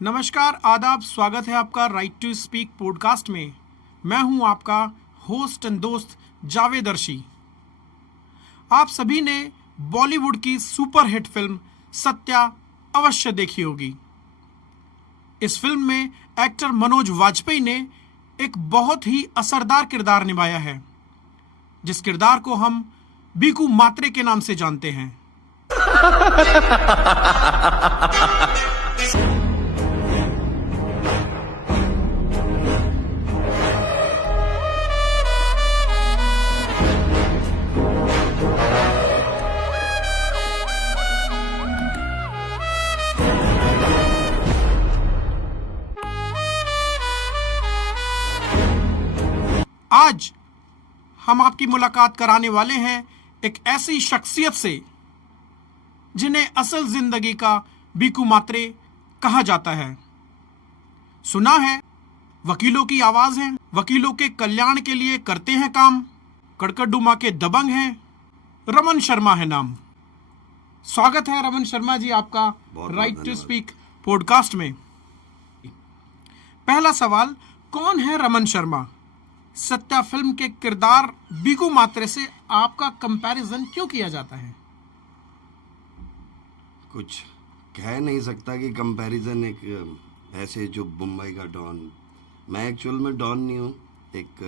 नमस्कार, आदाब, स्वागत है आपका राइट टू स्पीक पॉडकास्ट में। मैं हूं आपका होस्ट एंड दोस्त जावेद अर्शी। आप सभी ने बॉलीवुड की सुपरहिट फिल्म सत्या अवश्य देखी होगी। इस फिल्म में एक्टर मनोज वाजपेयी ने एक बहुत ही असरदार किरदार निभाया है, जिस किरदार को हम बीकू मात्रे के नाम से जानते हैं। आज हम आपकी मुलाकात कराने वाले हैं एक ऐसी शख्सियत से जिन्हें असल जिंदगी का बीकू मात्रे कहा जाता है। सुना है वकीलों की आवाज है, वकीलों के कल्याण के लिए करते हैं काम, कड़कड़डुमा के दबंग हैं। रमन शर्मा है नाम। स्वागत है रमन शर्मा जी आपका राइट टू स्पीक पॉडकास्ट में। पहला सवाल, कौन है रमन शर्मा? सत्या फिल्म के किरदार बीकू मात्रे से आपका कंपैरिजन क्यों किया जाता है? कुछ कह नहीं सकता कि कंपैरिजन एक ऐसे जो मुंबई का डॉन, मैं एक्चुअल में डॉन नहीं हूँ, एक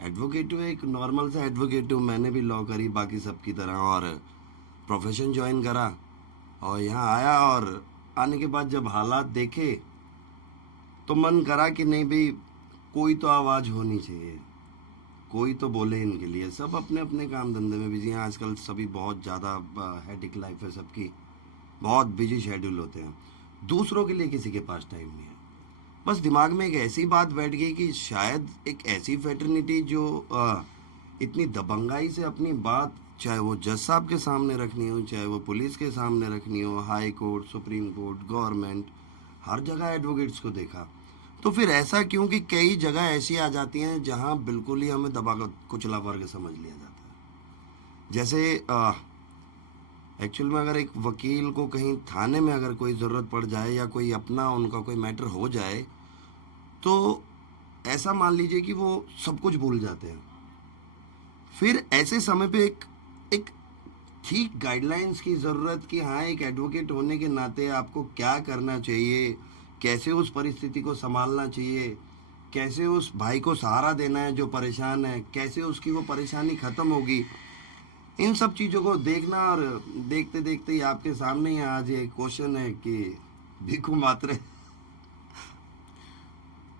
एडवोकेट हूँ, एक नॉर्मल सा एडवोकेट हूँ। मैंने भी लॉ करी बाकी सब की तरह और प्रोफेशन ज्वाइन करा और यहाँ आया, और आने के बाद जब हालात देखे तो मन करा कि नहीं भाई, कोई तो आवाज़ होनी चाहिए, कोई तो बोले इनके लिए। सब अपने अपने काम धंधे में बिजी हैं आजकल, सभी बहुत ज़्यादा हेक्टिक लाइफ है सबकी, बहुत बिजी शेड्यूल होते हैं, दूसरों के लिए किसी के पास टाइम नहीं है। बस दिमाग में एक ऐसी बात बैठ गई कि शायद एक ऐसी फेटर्निटी जो इतनी दबंगाई से अपनी बात, चाहे वो जज साहब के सामने रखनी हो, चाहे वो पुलिस के सामने रखनी हो, high court, supreme court, government, हर जगह एडवोकेट्स को देखा। तो फिर ऐसा क्यों कि कई जगह ऐसी आ जाती हैं जहां बिल्कुल ही हमें दबा कुचला वर्ग समझ लिया जाता है। जैसे एक्चुअल में अगर एक वकील को कहीं थाने में अगर कोई ज़रूरत पड़ जाए या कोई अपना उनका कोई मैटर हो जाए, तो ऐसा मान लीजिए कि वो सब कुछ भूल जाते हैं। फिर ऐसे समय पे एक ठीक गाइडलाइंस की ज़रूरत कि हाँ, एक एडवोकेट होने के नाते आपको क्या करना चाहिए, कैसे उस परिस्थिति को संभालना चाहिए, कैसे उस भाई को सहारा देना है जो परेशान है, कैसे उसकी वो परेशानी ख़त्म होगी, इन सब चीज़ों को देखना। और देखते देखते ही आपके सामने ही आज ये क्वेश्चन है कि भीखू मात्रे।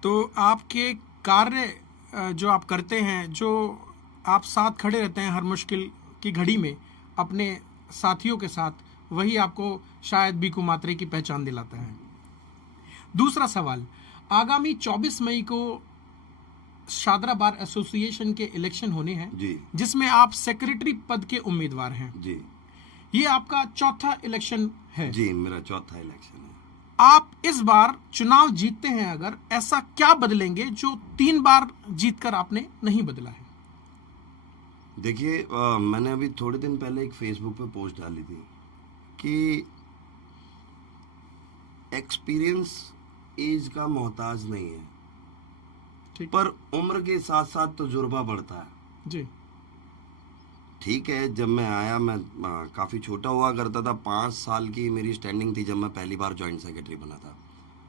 तो आपके कार्य जो आप करते हैं, जो आप साथ खड़े रहते हैं हर मुश्किल की घड़ी में अपने साथियों के साथ, वही आपको शायद बीकू मात्रे की पहचान दिलाता है। दूसरा सवाल, आगामी 24 मई को शादरा बार एसोसिएशन के इलेक्शन होने हैं जी, जिसमें आप सेक्रेटरी पद के उम्मीदवार हैं। जी, ये आपका चौथा इलेक्शन है। जी, मेरा चौथा इलेक्शन है। आप इस बार चुनाव जीतते हैं, अगर ऐसा क्या बदलेंगे जो 3 बार जीतकर आपने नहीं बदला है? देखिए, मैंने अभी थोड़े दिन पहले एक फेसबुक पे पोस्ट डाली थी कि एक्सपीरियंस एज का मोहताज नहीं है, ठीक पर उम्र के साथ साथ तजुर्बा बढ़ता है। जी। ठीक है, जब मैं आया मैं काफ़ी छोटा हुआ करता था, 5 साल की मेरी स्टैंडिंग थी जब मैं पहली बार जॉइंट सेक्रेटरी बना था।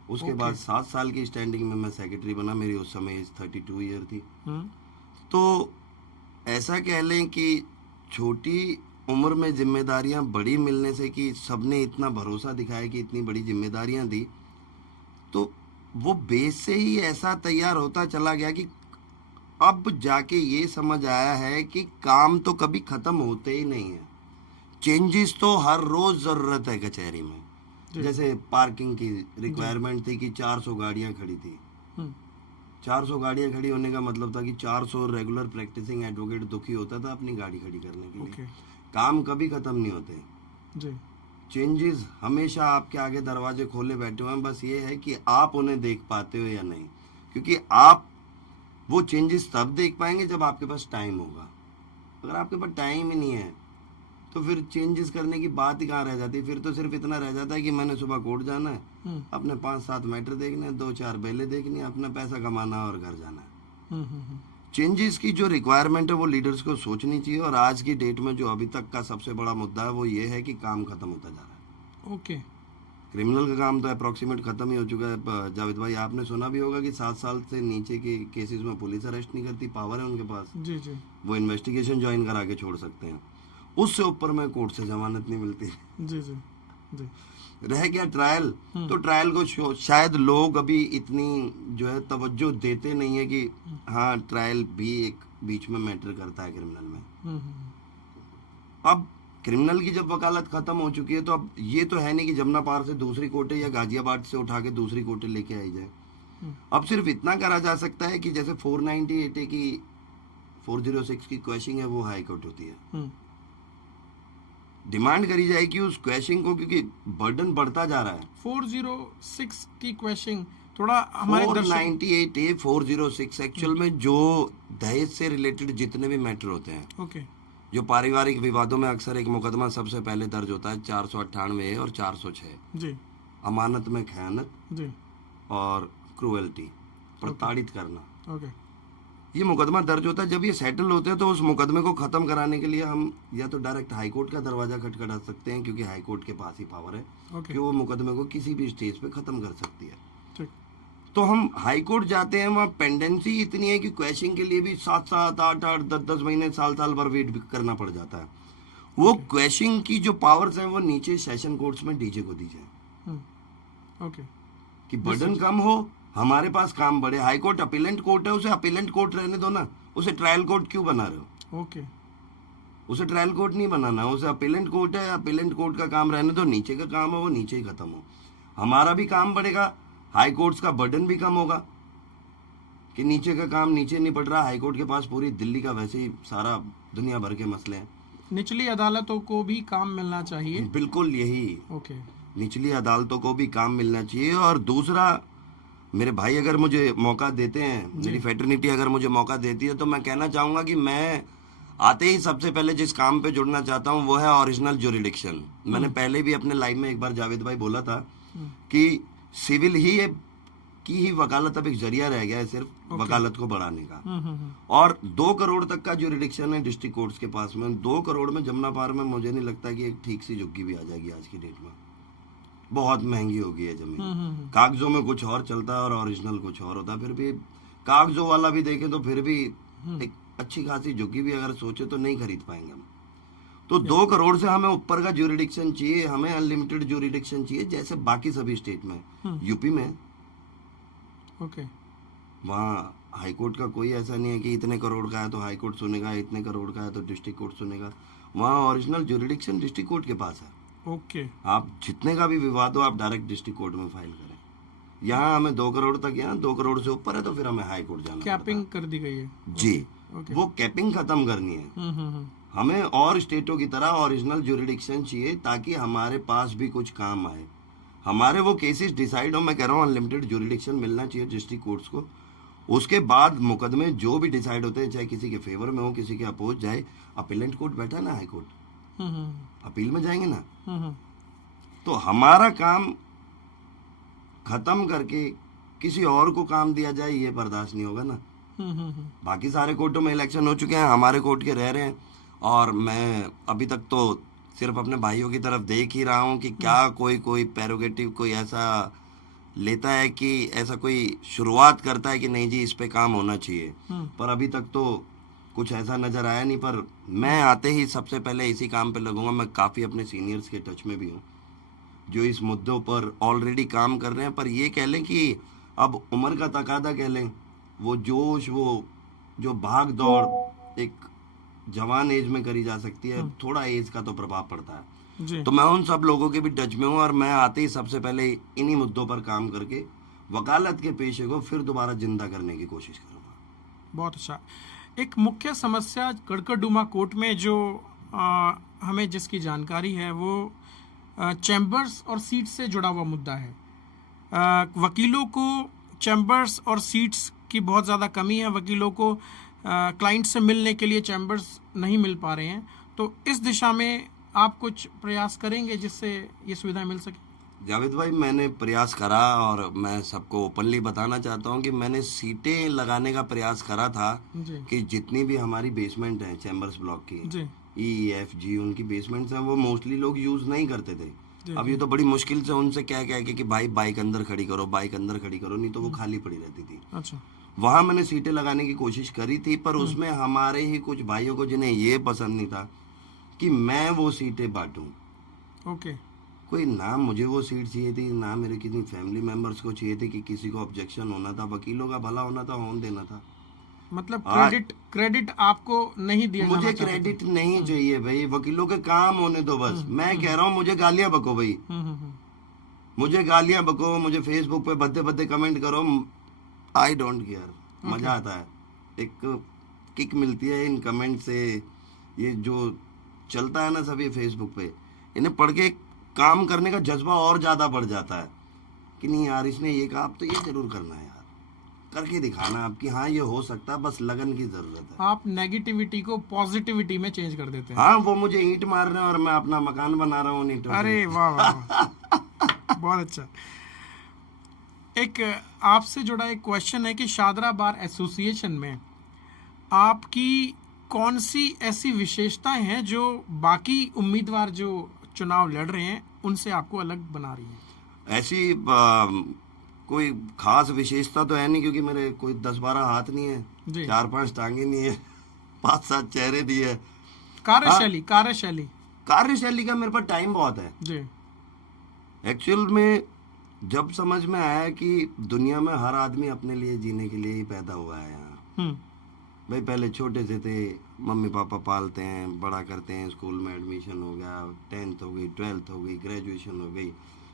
उसके बाद 7 साल की स्टैंडिंग में मैं सेक्रेटरी बना, मेरी उस समय एज 32 ईयर थी। तो ऐसा कह लें कि छोटी उम्र में जिम्मेदारियां बड़ी मिलने से, कि सबने इतना भरोसा दिखाया कि इतनी बड़ी जिम्मेदारियां दी, तो वो बेस से ही ऐसा तैयार होता चला गया कि अब जाके ये समझ आया है कि काम तो कभी ख़त्म होते ही नहीं है। चेंजेस तो हर रोज़ ज़रूरत है कचहरी में। जैसे पार्किंग की रिक्वायरमेंट थी कि 400 गाड़ियां खड़ी थी। 400 गाड़ियां खड़ी होने का मतलब था कि 400 रेगुलर प्रैक्टिसिंग एडवोकेट दुखी होता था अपनी गाड़ी खड़ी करने के लिए। काम कभी ख़त्म नहीं होते जी। चेंजेस हमेशा आपके आगे दरवाजे खोले बैठे हुए हैं, बस ये है कि आप उन्हें देख पाते हो या नहीं, क्योंकि आप वो चेंजेस तब देख पाएंगे जब आपके पास टाइम होगा। अगर आपके पास टाइम ही नहीं है तो फिर चेंजेस करने की बात ही कहाँ रह जाती है। फिर तो सिर्फ इतना रह जाता है कि मैंने सुबह कोर्ट जाना है, अपने 5-7 मैटर देखने हैं, 2-4 बेले देखनी है, अपना पैसा कमाना और घर जाना है। चेंजेस की जो रिक्वायरमेंट है वो लीडर्स को सोचनी चाहिए। और आज की डेट में जो अभी तक का सबसे बड़ा मुद्दा है वो ये है कि काम खत्म होता जा रहा है। ओके। क्रिमिनल का काम तो अप्रोक्सीमेट खत्म ही हो चुका है। जावेद भाई, आपने सुना भी होगा कि 7 साल से नीचे के केसेस में पुलिस अरेस्ट नहीं करती, पावर है उनके पास, जी जी वो इन्वेस्टिगेशन ज्वाइन करा के छोड़ सकते हैं। उससे ऊपर में कोर्ट से जमानत नहीं मिलती। जी जी जी। रह गया ट्रायल, तो ट्रायल को शायद लोग अभी इतनी जो है तवज्जो देते नहीं है कि हाँ ट्रायल भी एक बीच में मैटर करता है क्रिमिनल में। अब क्रिमिनल की जब वकालत खत्म हो चुकी है तो अब ये तो है नहीं कि जमुना पार से दूसरी कोर्टे या गाजियाबाद से उठा के दूसरी कोर्टे लेके आई जाए। अब सिर्फ इतना करा जा सकता है कि जैसे 498 की 406 की क्वेश्चन है वो हाई कोर्ट होती है, डिमांड करी जाए कि उस क्वेश्चन को, क्योंकि बर्डन बढ़ता जा रहा है। 406 की क्वेश्चन थोड़ा हमारे 498 ए 406 एक्चुअल में जो दहेज से रिलेटेड जितने भी मैटर होते हैं, ओके जो पारिवारिक विवादों में अक्सर एक मुकदमा सबसे पहले दर्ज होता है 498 और 406, जी अमानत में खयानत जी और क्रूएल्टी, प्रताड़ित करना। ओके ये मुकदमा दर्ज होता है। जब ये सेटल होते हैं तो उस मुकदमे को खत्म कराने के लिए हम या तो डायरेक्ट हाई कोर्ट का दरवाजा खटखटा सकते हैं, क्योंकि हाई कोर्ट के पास ही पावर है ओके कि वो मुकदमे को किसी भी स्टेज पे खत्म कर सकती है। ठीक। तो हम हाई कोर्ट जाते हैं, वहाँ पेंडेंसी इतनी है कि क्वेश्चन के लिए भी 7-7, 8-8, 10-10 महीने, साल भर वेट भी करना पड़ जाता है। वो क्वेश्चन की जो पावर्स हैं वो नीचे सेशन कोर्ट्स में डीजे को दी जाए, ओके कि बर्डन कम हो, हमारे पास काम बढ़े। हाई कोर्ट अपीलेंट कोर्ट है, उसे अपीलेंट कोर्ट रहने दो ना, उसे ट्रायल कोर्ट क्यों बना रहे हो? ओके उसे ट्रायल कोर्ट नहीं बनाना, उसे अपीलेंट कोर्ट है, अपीलेंट कोर्ट का काम रहने दो, नीचे का काम है वो नीचे ही खत्म हो। हमारा भी काम बढ़ेगा, हाई कोर्ट्स का बर्डन भी कम होगा कि नीचे का काम नीचे नहीं पड़ रहा। हाई कोर्ट के पास पूरी दिल्ली का वैसे ही सारा दुनिया भर के मसले हैं। निचली अदालतों को भी काम मिलना चाहिए। बिल्कुल यही, ओके निचली अदालतों को भी काम मिलना चाहिए। और दूसरा, मेरे भाई अगर मुझे मौका देते हैं, मेरी फेटर्निटी अगर मुझे मौका देती है, तो मैं कहना चाहूँगा कि मैं आते ही सबसे पहले जिस काम पे जुड़ना चाहता हूँ वो है ओरिजिनल ज्यूरिडिक्शन। मैंने पहले भी अपने लाइव में एक बार जावेद भाई बोला था कि सिविल ही की ही वकालत अब एक जरिया रह गया है सिर्फ वकालत को बढ़ाने का। और 2 करोड़ तक का ज्यूरिडिक्शन है डिस्ट्रिक्ट कोर्ट्स के पास में। 2 करोड़ में जमुना पार में मुझे नहीं लगता कि एक ठीक सी झुग्गी भी आ जाएगी आज की डेट में। बहुत महंगी हो गई है जमीन। कागजों में कुछ और चलता है और ओरिजिनल कुछ और होता है। फिर भी कागजों वाला भी देखें तो फिर भी एक अच्छी खासी झुग्गी भी अगर सोचे तो नहीं खरीद पाएंगे हम। तो 2 करोड़ से हमें ऊपर का ज्यूरिडिक्शन चाहिए, हमें अनलिमिटेड ज्यूरिडिक्शन चाहिए जैसे बाकी सभी स्टेट में। यूपी में ओके वहाँ हाई कोर्ट का कोई ऐसा नहीं है कि इतने करोड़ का है तो हाई कोर्ट सुनेगा, इतने करोड़ का है तो डिस्ट्रिक्ट कोर्ट सुनेगा। वहाँ ओरिजिनल ज्यूरिडिक्शन डिस्ट्रिक्ट कोर्ट के पास है। ओके आप जितने का भी विवाद हो आप डायरेक्ट डिस्ट्रिक्ट कोर्ट में फाइल करें। यहाँ हमें 2 करोड़ तक, यहाँ 2 करोड़ से ऊपर है तो फिर हमें हाई कोर्ट जाना कैपिंग कर दी गई है। जी, वो कैपिंग खत्म करनी है। हमें और स्टेटों की तरह ओरिजिनल ज्यूरिडिक्शन चाहिए ताकि हमारे पास भी कुछ काम आए, हमारे वो केसेस डिसाइड हो। मैं कह रहा हूँ अनलिमिटेड ज्यूरिडिक्शन मिलना चाहिए डिस्ट्रिक्ट कोर्ट्स को। उसके बाद मुकदमे जो भी डिसाइड होते हैं, चाहे किसी के फेवर में हो किसी के अपोज जाए, अपीलेंट कोर्ट बैठा है ना हाई कोर्ट, अपील में जाएंगे ना। तो हमारा काम खत्म करके किसी और को काम दिया जाए ये बर्दाश्त नहीं होगा ना। बाकी सारे कोर्टों में इलेक्शन हो चुके हैं, हमारे कोर्ट के रह रहे हैं। और मैं अभी तक तो सिर्फ अपने भाइयों की तरफ देख ही रहा हूँ कि क्या कोई प्रेरोगेटिव कोई ऐसा लेता है कि ऐसा कोई शुरुआत करता है कि नहीं जी इस पे काम होना चाहिए। पर अभी तक तो कुछ ऐसा नज़र आया नहीं। पर मैं आते ही सबसे पहले इसी काम पे लगूंगा। मैं काफ़ी अपने सीनियर्स के टच में भी हूँ जो इस मुद्दों पर ऑलरेडी काम कर रहे हैं। पर ये कह लें कि अब उम्र का तकादा कह लें, वो जोश, वो जो भाग दौड़ एक जवान एज में करी जा सकती है, थोड़ा एज का तो प्रभाव पड़ता है जी। तो मैं उन सब लोगों के भी टच में हूँ। और मैं आते ही सबसे पहले इन्हीं मुद्दों पर काम करके वकालत के पेशे को फिर दोबारा जिंदा करने की कोशिश करूँगा। बहुत अच्छा। एक मुख्य समस्या कड़कड़डूमा कोर्ट में जो हमें जिसकी जानकारी है वो चैम्बर्स और सीट्स से जुड़ा हुआ मुद्दा है। वकीलों को चैम्बर्स और सीट्स की बहुत ज़्यादा कमी है। वकीलों को क्लाइंट से मिलने के लिए चैम्बर्स नहीं मिल पा रहे हैं। तो इस दिशा में आप कुछ प्रयास करेंगे जिससे ये सुविधा मिल सके? जावेद भाई, मैंने प्रयास करा और मैं सबको ओपनली बताना चाहता हूँ कि मैंने सीटें लगाने का प्रयास करा था जी कि जितनी भी हमारी बेसमेंट हैं चैम्बर्स ब्लॉक की, जी EFG उनकी बेसमेंट्स हैं, वो मोस्टली लोग यूज़ नहीं करते थे। जी अब ये तो बड़ी मुश्किल से उनसे कह के कि भाई बाइक अंदर खड़ी करो, बाइक अंदर खड़ी करो, नहीं तो वो खाली पड़ी रहती थी। अच्छा। वहाँ मैंने सीटें लगाने की कोशिश करी थी, पर उसमें हमारे ही कुछ भाइयों को जिन्हें ये पसंद नहीं था कि मैं वो सीटें बांटूं। ओके। कोई ना मुझे वो सीट चाहिए थी, ना मेरे किसी फैमिली मेंबर्स को चाहिए थी कि किसी को ऑब्जेक्शन होना था, वकीलों का भला होना था, होने देना था। मतलब आज क्रेडिट आपको नहीं दिया जाना मुझे चाहता था। क्रेडिट नहीं चाहिए भाई, वकीलों के काम होने दो बस। मैं कह रहा हूँ मुझे गालियां बको भाई, हम्म। मुझे गालियां बको, मुझे फेसबुक पे भद्दे भद्दे कमेंट करो, आई डोंट केयर। मजा आता है, एक किक मिलती है इन कमेंट से। ये जो चलता है ना सब ये फेसबुक पे, इन्हें पढ़ के काम करने का जज्बा और ज्यादा बढ़ जाता है कि नहीं यार इसने ये कहा, अब तो ये जरूर करना है यार, करके दिखाना अब कि हाँ ये हो सकता है, बस लगन की जरूरत है। आप नेगेटिविटी को पॉजिटिविटी में चेंज कर देते हैं। हाँ, वो मुझे ईंट मार रहे हैं और मैं अपना मकान बना रहा हूँ उन ईंटों से। अरे वाह वाह वाह। बहुत अच्छा। एक आपसे जुड़ा एक क्वेश्चन है कि शादरा बार एसोसिएशन में आपकी कौन सी ऐसी विशेषताएं हैं जो बाकी उम्मीदवार जो चुनाव लड़ रहे हैं उनसे आपको अलग बना रही हैं? ऐसी कोई खास विशेषता तो है नहीं, क्योंकि मेरे कोई 10-12 हाथ नहीं है, जी। 4-5 टांगे नहीं है, 5-7 चेहरे नहीं है। कार्यशैली कार्यशैली कार्यशैली का मेरे पास टाइम बहुत है। जी एक्चुअल में जब समझ में आया कि दुनिया में हर आदमी अपने लिए जीने के लिए ही पैदा हुआ है यहाँ। हम्म भाई पहले छोटे से थे, मम्मी पापा पालते हैं, बड़ा करते हैं, स्कूल में एडमिशन हो गया, 10th हो गई, 12th हो गई, ग्रेजुएशन हो गई,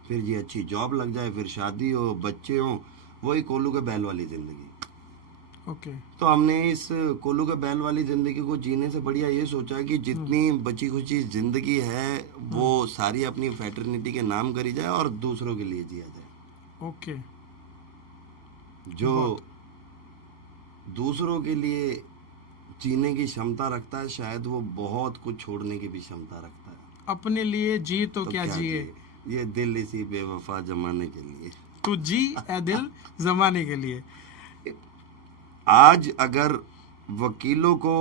फिर जी अच्छी जॉब लग जाए, फिर शादी हो, बच्चे हों, वही कोलू के बैल वाली ज़िंदगी। ओके। तो हमने इस कोलू के बैल वाली ज़िंदगी को जीने से बढ़िया ये सोचा कि जितनी बची खुची ज़िंदगी है वो सारी अपनी फैटर्निटी के नाम करी जाए और दूसरों के लिए जिया जाए। ओके। जो दूसरों के लिए जीने की क्षमता रखता है, शायद वो बहुत कुछ छोड़ने की भी क्षमता रखता है। अपने लिए जी तो तो क्या जिए, ये दिल इसी बेवफा जमाने के लिए। तू जी ए दिल जमाने के लिए। आज अगर वकीलों को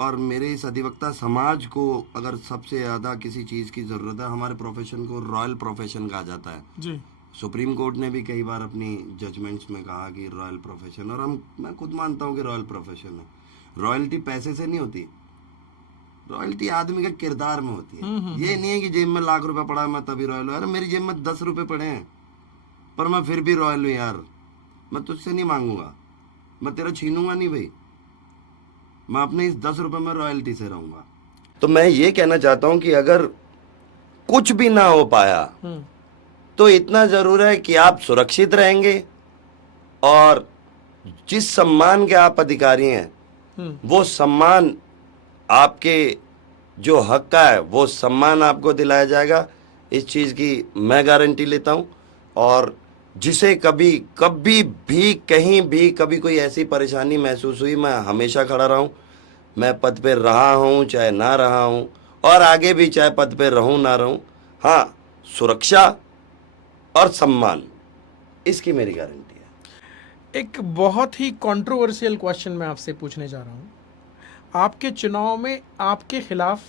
और मेरे इस अधिवक्ता समाज को अगर सबसे ज़्यादा किसी चीज़ की ज़रूरत है, हमारे प्रोफेशन को रॉयल प्रोफेशन कहा जाता है। जी सुप्रीम कोर्ट ने भी कई बार अपनी जजमेंट्स में कहा कि रॉयल प्रोफेशन, और मैं खुद मानता हूँ कि रॉयल प्रोफेशन है। रॉयल्टी पैसे से नहीं होती, रॉयल्टी आदमी के किरदार में होती है। ये नहीं है कि जेब में लाख रुपए पड़ा है मैं तभी रॉयल हूँ। अरे मेरी जेब में 10 रुपए पड़े हैं पर मैं फिर भी रॉयल हूँ यार। मैं तुझसे नहीं मांगूंगा, मैं तेरा छीनूंगा नहीं भाई, मैं अपने इस 10 रुपए में रॉयल्टी से रहूंगा। तो मैं ये कहना चाहता हूँ कि अगर कुछ भी ना हो पाया तो इतना जरूर है कि आप सुरक्षित रहेंगे और जिस सम्मान के आप अधिकारी हैं वो सम्मान आपके जो हक का है वो सम्मान आपको दिलाया जाएगा। इस चीज़ की मैं गारंटी लेता हूँ। और जिसे कभी कभी भी कहीं भी कभी कोई ऐसी परेशानी महसूस हुई, मैं हमेशा खड़ा रहा हूँ। मैं पद पे रहा हूँ चाहे ना रहा हूँ, और आगे भी चाहे पद पे रहूँ ना रहूँ। हाँ, सुरक्षा और सम्मान, इसकी मेरी गारंटी है। एक बहुत ही कंट्रोवर्शियल क्वेश्चन मैं आपसे पूछने जा रहा हूँ। आपके चुनाव में आपके खिलाफ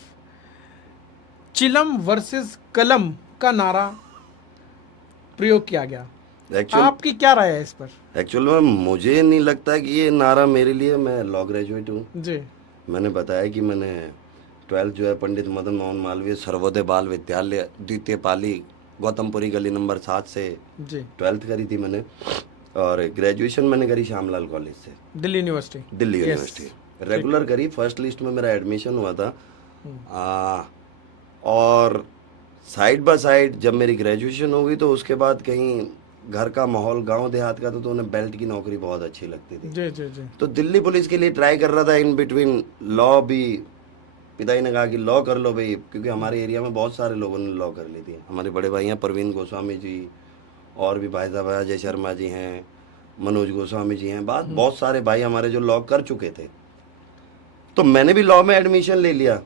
चिलम वर्सेस कलम का नारा प्रयोग किया गया, आपकी क्या राय है इस पर? एक्चुअल में मुझे नहीं लगता कि ये नारा मेरे लिए, मैं लॉ ग्रेजुएट हूँ जी। मैंने बताया कि मैंने 12th जो है पंडित मदन मोहन मालवीय सर्वोदय बाल विद्यालय द्वितीय पाली गौतमपुरी गली नंबर 7 से जी 12th करी थी मैंने, और ग्रेजुएशन मैंने करी श्यामलाल कॉलेज से, Delhi university. Delhi university regular करी। फर्स्ट लिस्ट में मेरा एडमिशन हुआ था। और साइड बाय साइड जब मेरी ग्रेजुएशन हो गई तो उसके बाद कहीं घर का माहौल गांव देहात का था तो उन्हें बेल्ट की नौकरी बहुत अच्छी लगती थी। जी जी जी। तो दिल्ली पुलिस के लिए ट्राई कर रहा था। इन बिटवीन लॉ भी, पिताजी ने कहा कि लॉ कर लो भाई, क्योंकि हमारे एरिया में बहुत सारे लोगों ने लॉ कर ली थी। हमारे बड़े भाई हैं प्रवीण गोस्वामी जी, और भी भाई साहब अजय शर्मा जी हैं, मनोज गोस्वामी जी हैं, बहुत सारे भाई हमारे जो लॉ कर चुके थे। तो मैंने भी लॉ में एडमिशन ले लिया,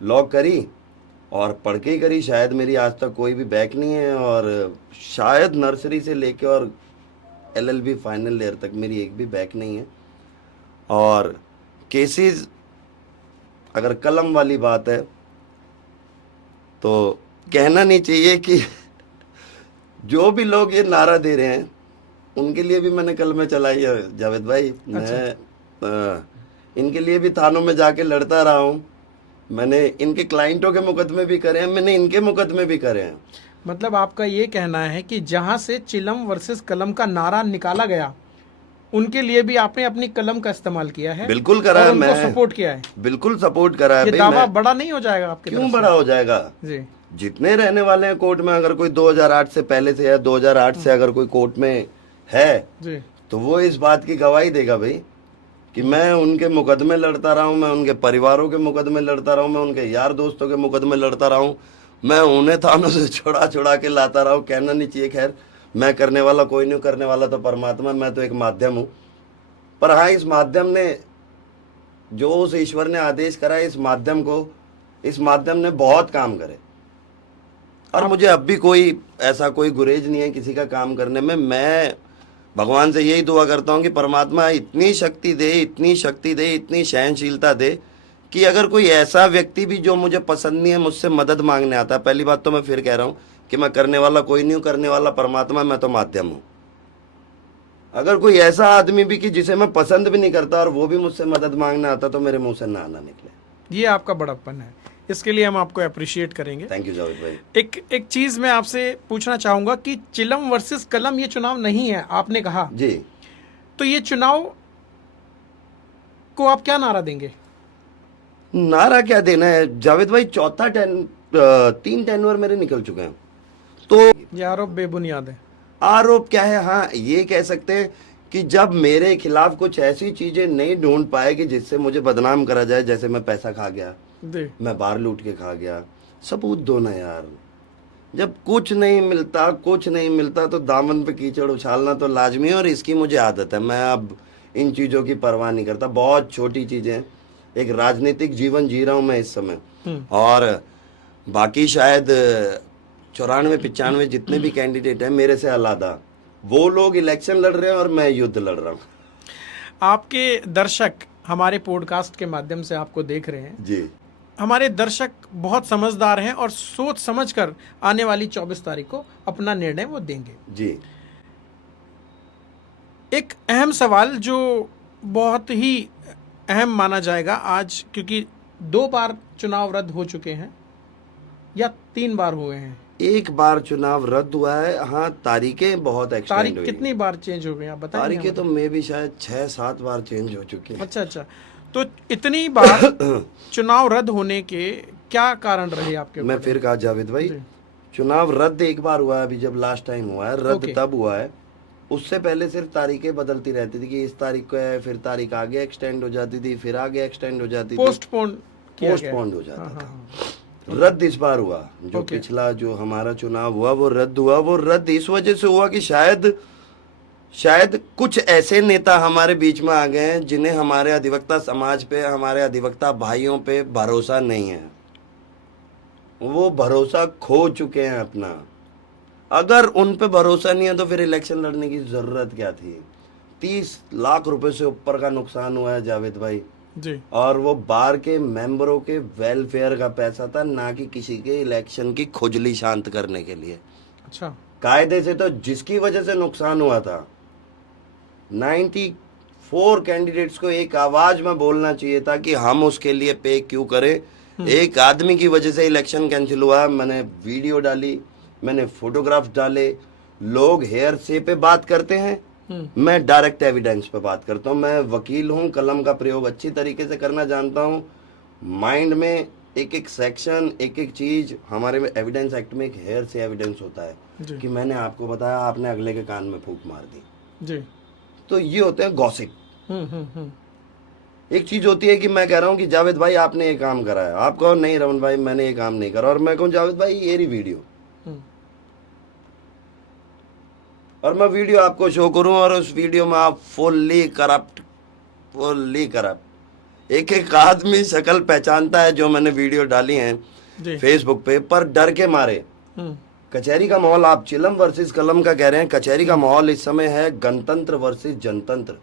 लॉ करी और पढ़ के ही करी। शायद मेरी आज तक कोई भी बैक नहीं है, और शायद नर्सरी से लेके और LLB फाइनल ईयर तक मेरी एक भी बैक नहीं है। और केसेस, अगर कलम वाली बात है तो कहना नहीं चाहिए कि जो भी लोग ये नारा दे रहे हैं उनके लिए भी मैंने कलमें चलाई है जावेद भाई। मैं इनके लिए भी थानों में जाके लड़ता रहा हूँ। मैंने इनके क्लाइंटों के मुकदमे भी करे हैं, मैंने इनके मुकदमे भी करे हैं। मतलब आपका ये कहना है कि जहां से चिलम वर्सेस कलम का नारा निकाला गया, उनके लिए भी आपने अपनी कलम का इस्तेमाल किया है। बिल्कुल करा और है, उनको मैं सपोर्ट किया है। बिल्कुल सपोर्ट करा है ये भाई। दावा मैं बड़ा नहीं हो जाएगा आपके क्यों तरफ से? बड़ा हो जाएगा? जी जितने रहने वाले हैं कोर्ट में, अगर कोई 2008 से पहले से या 2008 से अगर कोई कोर्ट में है जी तो वो इस बात की गवाही देगा भाई कि मैं उनके मुकदमे लड़ता रहा हूँ, मैं उनके परिवारों के मुकदमे लड़ता रहा हूँ, मैं उनके यार दोस्तों के मुकदमे लड़ता रहा हूँ, मैं उन्हें थानों से छुड़ा छुड़ा के लाता रहा हूँ। कहना नहीं चाहिए, खैर मैं करने वाला कोई नहीं, करने वाला तो परमात्मा, मैं तो एक माध्यम हूँ। पर हाँ, इस माध्यम ने, जो उस ईश्वर ने आदेश करा, इस माध्यम ने बहुत काम करे। और मुझे अब भी कोई ऐसा कोई गुरेज नहीं है किसी का काम करने में। मैं भगवान से यही दुआ करता हूँ कि परमात्मा इतनी शक्ति दे, इतनी शक्ति दे, इतनी सहनशीलता दे कि अगर कोई ऐसा व्यक्ति भी जो मुझे पसंद नहीं है मुझसे मदद मांगने आता है, पहली बात तो मैं फिर कह रहा हूँ कि मैं करने वाला कोई नहीं हूँ, करने वाला परमात्मा, मैं तो माध्यम हूँ। अगर कोई ऐसा आदमी भी कि जिसे मैं पसंद भी नहीं करता और वो भी मुझसे मदद मांगने आता तो मेरे मुंह से ना आना निकले। ये आपका बड़प्पन है, इसके लिए हम आपको अप्रिशिएट करेंगे। थैंक यू जावेद भाई। एक चीज मैं आपसे पूछना चाहूंगा कि चिलम वर्सेस कलम ये चुनाव नहीं है, आपने कहा जी। तो ये चुनाव को आप क्या नारा देंगे? नारा क्या देना है जावेद भाई, 3 टेन्योर मेरे निकल चुके हैं, तो ये आरोप बेबुनियाद है। आरोप क्या है? हाँ, ये कह सकते हैं कि जब मेरे खिलाफ कुछ ऐसी चीजें नहीं ढूंढ पाएगी जिससे मुझे बदनाम करा जाए, जैसे मैं पैसा खा गया, जी मैं बार लूट के खा गया, सबूत दो ना यार। जब कुछ नहीं मिलता तो दामन पे कीचड़ उछालना तो लाजमी है, और इसकी मुझे आदत है। मैं अब इन चीज़ों की परवाह नहीं करता। बहुत छोटी चीज़ें, एक राजनीतिक जीवन जी रहा हूँ मैं इस समय, और बाकी शायद 94-95 जितने भी कैंडिडेट हैं मेरे से अलादा, वो लोग इलेक्शन लड़ रहे हैं और मैं युद्ध लड़ रहा हूँ। आपके दर्शक हमारे पॉडकास्ट के माध्यम से आपको देख रहे हैं। जी। हमारे दर्शक बहुत समझदार हैं और सोच समझकर आने वाली 24 तारीख को अपना निर्णय वो देंगे। जी। एक अहम सवाल जो बहुत ही अहम माना जाएगा आज, क्योंकि 2 बार चुनाव रद्द हो चुके हैं या 3 बार हुए हैं। एक बार चुनाव रद्द हुआ है, हाँ। तारीखें बहुत एक्सटेंड तारीख हुई। कितनी बार चेंज हो गई आप बताएंगे? तारीखें तो मे भी शायद 6-7 बार चेंज हो चुकी है। अच्छा, तो इतनी बार चुनाव रद्द होने के क्या कारण रहे आपके? मैं फिर कहा जावेद भाई, चुनाव रद्द एक बार हुआ है, अभी जब लास्ट टाइम हुआ है रद्द तब हुआ है। उससे पहले सिर्फ तारीखें बदलती रहती थी कि इस तारीख को है, फिर तारीख आगे एक्सटेंड हो जाती थी, फिर आगे एक्सटेंड हो जाती थी, पोस्टपोन्ड हो जाता था। रद्द इस बार हुआ। जो पिछला जो हमारा चुनाव हुआ वो रद्द हुआ। वो रद्द इस वजह से हुआ कि शायद कुछ ऐसे नेता हमारे बीच में आ गए हैं जिन्हें हमारे अधिवक्ता समाज पे, हमारे अधिवक्ता भाइयों पे भरोसा नहीं है। वो भरोसा खो चुके हैं अपना। अगर उन पे भरोसा नहीं है तो फिर इलेक्शन लड़ने की जरूरत क्या थी? 30 लाख रुपए से ऊपर का नुकसान हुआ है जावेद भाई जी। और वो बार के मेंबरों के वेलफेयर का पैसा था, ना कि किसी के इलेक्शन की खुजली शांत करने के लिए। अच्छा। कायदे से तो जिसकी वजह से नुकसान हुआ था, 94 कैंडिडेट्स को एक आवाज में बोलना चाहिए था कि हम उसके लिए पे क्यों करें। एक आदमी की वजह से इलेक्शन कैंसिल हुआ। मैंने वीडियो डाली, मैंने फोटोग्राफ डाले। लोग हेयर से पे बात करते हैं, मैं डायरेक्ट एविडेंस पे बात करता हूँ। मैं वकील हूँ, कलम का प्रयोग अच्छी तरीके से करना जानता हूँ। माइंड में एक एक सेक्शन, एक एक चीज, हमारे में एविडेंस एक्ट में एक हेयर से एविडेंस होता है कि मैंने आपको बताया, आपने अगले के कान में फूंक मार दी जी। तो ये होते हैं गॉसिप। एक चीज होती है कि मैं कह रहा हूँ कि जावेद भाई आपने ये काम करा है, आप कहो नहीं रमन भाई मैंने ये काम नहीं करा, और मैं कहूँ जावेद भाई ये रही वीडियो, और मैं वीडियो आपको शो करूं और उस वीडियो में आप फुल्ली करप्ट, एक एक आदमी शक्ल पहचानता है जो मैंने वीडियो डाली हैं। जी। फेसबुक पे, पर डर के मारे। हम्म। कचहरी का माहौल, आप चिलम वर्सेस कलम का कह रहे हैं, कचहरी का माहौल इस समय है गणतंत्र वर्सेस जनतंत्र।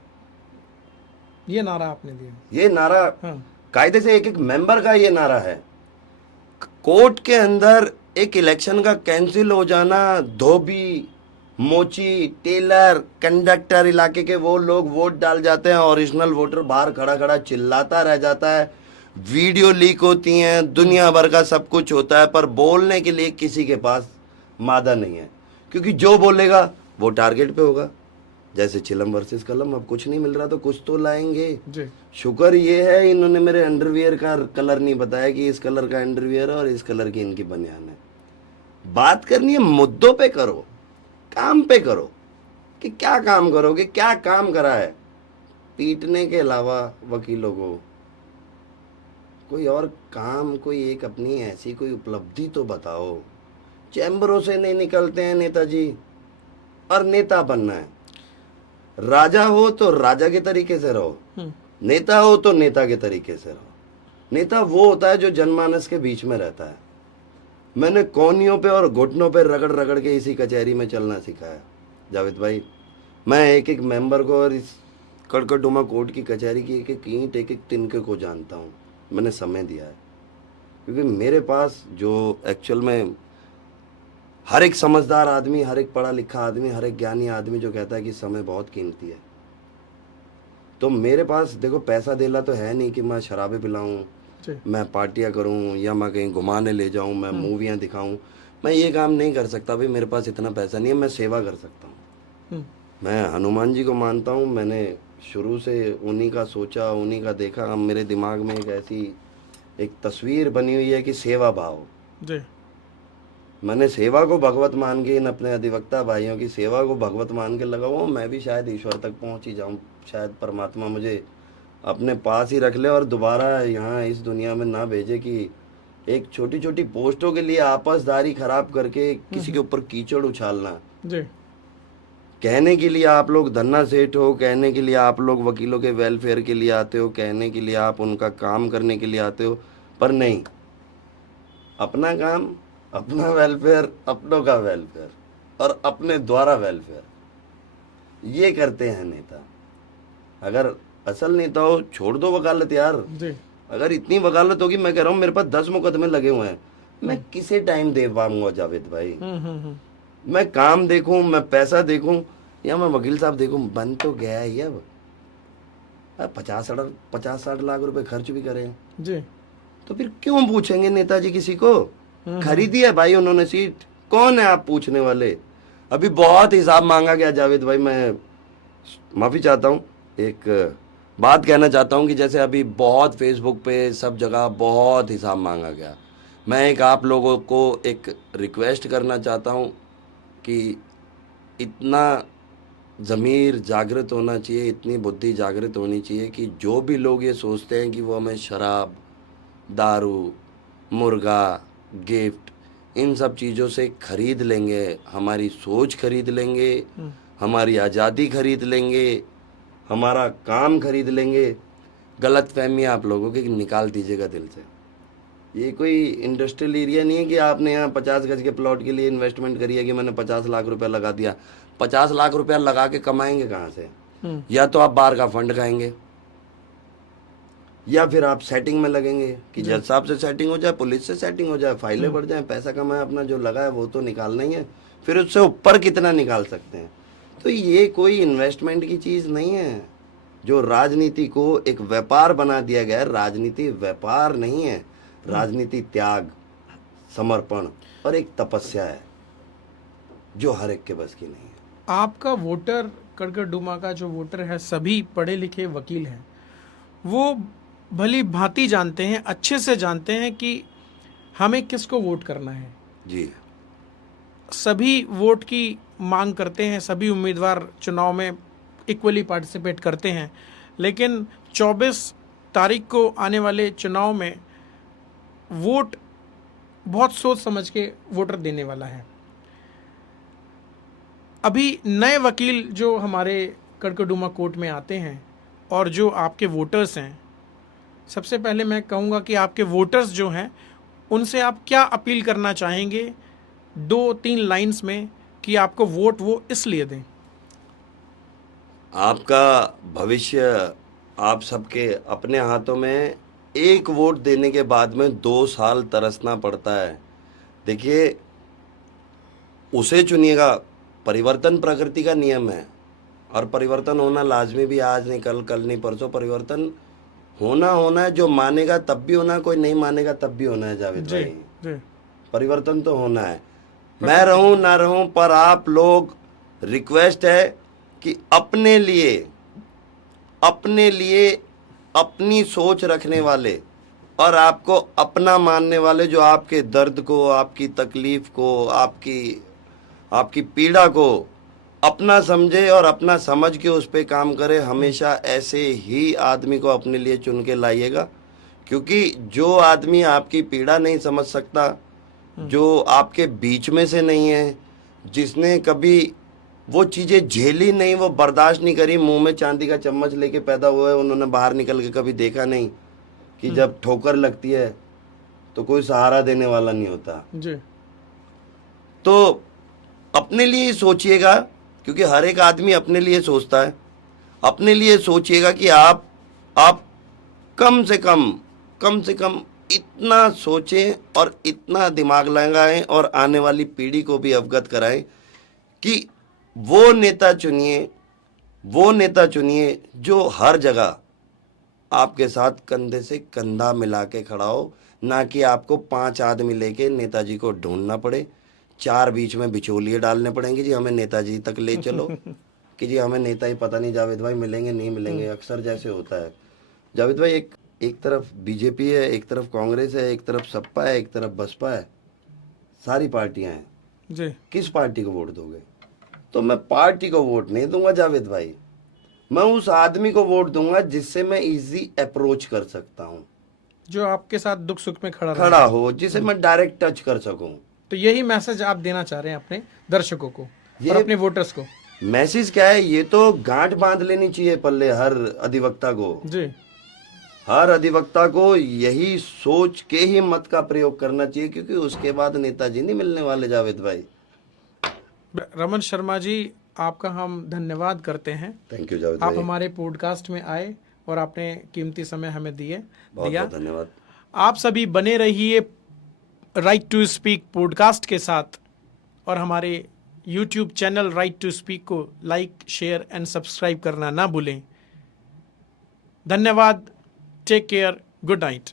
ये नारा आपने दिया। ये नारा हाँ। कायदे से एक एक मेंबर का ये नारा है। कोर्ट के अंदर एक इलेक्शन का कैंसिल हो जाना, धोबी, मोची, टेलर, कंडक्टर इलाके के वो लोग वोट डाल जाते हैं, ओरिजिनल वोटर बाहर खड़ा खड़ा चिल्लाता रह जाता है, वीडियो लीक होती हैं, दुनिया भर का सब कुछ होता है, पर बोलने के लिए किसी के पास मादा नहीं है, क्योंकि जो बोलेगा वो टारगेट पे होगा। जैसे चिलम वर्सेस कलम, अब कुछ नहीं मिल रहा तो कुछ तो लाएंगे। जी। शुक्र ये है इन्होंने मेरे अंडरवियर का कलर नहीं बताया कि इस कलर का अंडरवियर है और इस कलर की इनकी बनियान है। बात करनी है मुद्दों पे करो, काम पे करो, कि क्या काम करोगे, क्या काम करा है। पीटने के अलावा वकीलों को कोई और काम, कोई एक अपनी ऐसी कोई उपलब्धि तो बताओ। चैम्बरों से नहीं निकलते हैं नेताजी, और नेता बनना है। राजा हो तो राजा के तरीके से रहो, नेता हो तो नेता के तरीके से रहो। नेता वो होता है जो जनमानस के बीच में रहता है। मैंने कोनियों पे और घुटनों पे रगड़ रगड़ के इसी कचहरी में चलना सिखाया जावेद भाई। मैं एक एक मेंबर को और इस कड़कड़डुमा कोर्ट की कचहरी की एक एक ईंट, एक एक तिनके को जानता हूँ। मैंने समय दिया है, क्योंकि मेरे पास जो एक्चुअल में हर एक समझदार आदमी, हर एक पढ़ा लिखा आदमी, हर एक ज्ञानी आदमी जो कहता है कि समय बहुत कीमती है, तो मेरे पास देखो पैसा देला तो है नहीं कि मैं शराबें पिलाऊं, मैं पार्टियां करूं, या मैं कहीं घुमाने ले जाऊं, मैं मूवियां दिखाऊं। मैं ये काम नहीं कर सकता भाई, मेरे पास इतना पैसा नहीं है। मैं सेवा कर सकता हूं। मैं हनुमान जी को मानता हूं, मैंने शुरू से उन्हीं का सोचा, उन्हीं का देखा। अब मेरे दिमाग में एक ऐसी एक तस्वीर बनी हुई है कि सेवा भाव। जी। मैंने सेवा को भगवत मान के, इन अपने अधिवक्ता भाइयों की सेवा को भगवत मान के लगा हुआ, मैं भी शायद ईश्वर तक पहुंच ही जाऊं। शायद परमात्मा मुझे अपने पास ही रख ले और दोबारा यहाँ इस दुनिया में ना भेजे कि एक छोटी छोटी पोस्टों के लिए आपसदारी खराब करके किसी के ऊपर कीचड़ उछालना। जी। कहने के लिए आप लोग धन्ना सेठ हो, कहने के लिए आप लोग वकीलों के वेलफेयर के लिए आते हो, कहने के लिए आप उनका काम करने के लिए आते हो, पर नहीं, अपना काम, अपना वेलफेयर, अपनों का वेलफेयर और अपने द्वारा वेलफेयर, ये करते हैं नेता। अगर असल नेता हो, छोड़ दो वकालत यार। जी। अगर इतनी वकालत होगी, मैं कह रहा हूँ मेरे पास 10 मुकदमे लगे हुए हैं, मैं किसे टाइम दे पाऊंगा जावेद भाई। मैं काम देखूं, मैं पैसा देखूं, या मैं वकील साहब देखूं, बन तो गया ही अब 50-60 लाख रुपए खर्च भी करें जी। तो फिर क्यों पूछेंगे नेताजी किसी को? खरीदी है भाई उन्होंने सीट, कौन है आप पूछने वाले? अभी बहुत हिसाब मांगा गया जावेद भाई। मैं माफी चाहता हूँ, एक बात कहना चाहता हूँ कि जैसे अभी बहुत फेसबुक पे सब जगह बहुत हिसाब मांगा गया। मैं एक आप लोगों को एक रिक्वेस्ट करना चाहता हूँ कि इतना ज़मीर जागृत होना चाहिए, इतनी बुद्धि जागृत होनी चाहिए कि जो भी लोग ये सोचते हैं कि वो हमें शराब, दारू, मुर्गा, गिफ्ट, इन सब चीज़ों से खरीद लेंगे, हमारी सोच खरीद लेंगे, हमारी आज़ादी खरीद लेंगे, हमारा काम खरीद लेंगे, गलत फहमी आप लोगों की निकाल दीजिएगा दिल से। ये कोई इंडस्ट्रियल एरिया नहीं है कि आपने यहाँ 50 गज के प्लॉट के लिए इन्वेस्टमेंट करी है कि मैंने 50 लाख रुपया लगा दिया। 50 लाख रुपया लगा के कमाएंगे कहाँ से? या तो आप बाहर का फंड खाएंगे, या फिर आप सेटिंग में लगेंगे कि जज साहब से सेटिंग हो जाए, पुलिस से सेटिंग हो जाए, फाइलें बढ़ जाए, पैसा कमाए, अपना जो लगा है वो तो निकालना ही है, फिर उससे ऊपर कितना निकाल सकते हैं। तो ये कोई इन्वेस्टमेंट की चीज़ नहीं है। जो राजनीति को एक व्यापार बना दिया गया है, राजनीति व्यापार नहीं है। राजनीति त्याग, समर्पण और एक तपस्या है जो हर एक के बस की नहीं है। आपका वोटर, कड़कड़डुमा का जो वोटर है, सभी पढ़े लिखे वकील हैं। वो भली भांति जानते हैं, अच्छे से जानते हैं कि हमें किसको वोट करना है। जी, सभी वोट की मांग करते हैं, सभी उम्मीदवार चुनाव में इक्वली पार्टिसिपेट करते हैं, लेकिन 24 तारीख को आने वाले चुनाव में वोट बहुत सोच समझ के वोटर देने वाला है। अभी नए वकील जो हमारे कड़कड़डुमा कोर्ट में आते हैं और जो आपके वोटर्स हैं, सबसे पहले मैं कहूँगा कि आपके वोटर्स जो हैं उनसे आप क्या अपील करना चाहेंगे 2-3 लाइंस में कि आपको वोट वो इसलिए दें? आपका भविष्य आप सबके अपने हाथों में। एक वोट देने के बाद में 2 साल तरसना पड़ता है। देखिए, उसे चुनिएगा। परिवर्तन प्रकृति का नियम है और परिवर्तन होना लाजमी भी। आज नहीं कल, कल नहीं परसों, परिवर्तन होना है। जो मानेगा तब भी होना है, कोई नहीं मानेगा तब भी होना है जावेद जी भाई। जी परिवर्तन तो होना है। मैं रहूं ना रहूं, पर आप लोग, रिक्वेस्ट है कि अपने लिए अपनी सोच रखने वाले और आपको अपना मानने वाले, जो आपके दर्द को, आपकी तकलीफ को, आपकी पीड़ा को अपना समझे और अपना समझ के उस पे काम करे। हमेशा ऐसे ही आदमी को अपने लिए चुन के लाइएगा, क्योंकि जो आदमी आपकी पीड़ा नहीं समझ सकता, जो आपके बीच में से नहीं है, जिसने कभी वो चीज़ें झेली नहीं, वो बर्दाश्त नहीं करी, मुंह में चांदी का चम्मच लेके पैदा हुए, उन्होंने बाहर निकल के कभी देखा नहीं कि जब ठोकर लगती है तो कोई सहारा देने वाला नहीं होता। जी तो अपने लिए ही सोचिएगा, क्योंकि हर एक आदमी अपने लिए सोचता है। अपने लिए सोचिएगा कि आप कम से कम इतना सोचें और इतना दिमाग लगाएं और आने वाली पीढ़ी को भी अवगत कराएं कि वो नेता चुनिए जो हर जगह आपके साथ कंधे से कंधा मिला के खड़ा हो, ना कि आपको 5 आदमी लेके नेताजी को ढूंढना पड़े, 4 बीच में बिचौलिए डालने पड़ेंगे, जी हमें नेताजी तक ले चलो कि जी हमें नेता ही पता नहीं जावेद भाई मिलेंगे नहीं मिलेंगे। अक्सर जैसे होता है जावेद भाई, एक तरफ बीजेपी है, एक तरफ कांग्रेस है, एक तरफ सपा है, एक तरफ बसपा है, सारी पार्टियां हैं। जी किस पार्टी को वोट दोगे? तो मैं पार्टी को वोट नहीं दूंगा जावेद भाई, मैं उस आदमी को वोट दूंगा जिससे मैं इजी अप्रोच कर सकता हूँ, जो आपके साथ दुख सुख में खड़ा रहे। खड़ा हो, जिसे मैं डायरेक्ट टच कर सकूं। तो यही मैसेज आप देना चाह रहे हैं अपने दर्शकों को और ये अपने वोटर्स को? मैसेज क्या है? ये तो गांठ बांध लेनी चाहिए पल्ले हर अधिवक्ता को। जी हर अधिवक्ता को यही सोच के ही मत का प्रयोग करना चाहिए, क्योंकि उसके बाद नेताजी नहीं मिलने वाले जावेद भाई। रमन शर्मा जी, आपका हम धन्यवाद करते हैं। थैंक यू जावेद आप भाई, हमारे पॉडकास्ट में आए और आपने कीमती समय हमें दिया। बहुत धन्यवाद। आप सभी बने रहिए राइट टू स्पीक पॉडकास्ट के साथ और हमारे YouTube channel right to speak को लाइक, शेयर एंड सब्सक्राइब करना ना भूलें। धन्यवाद। Take care. Good night.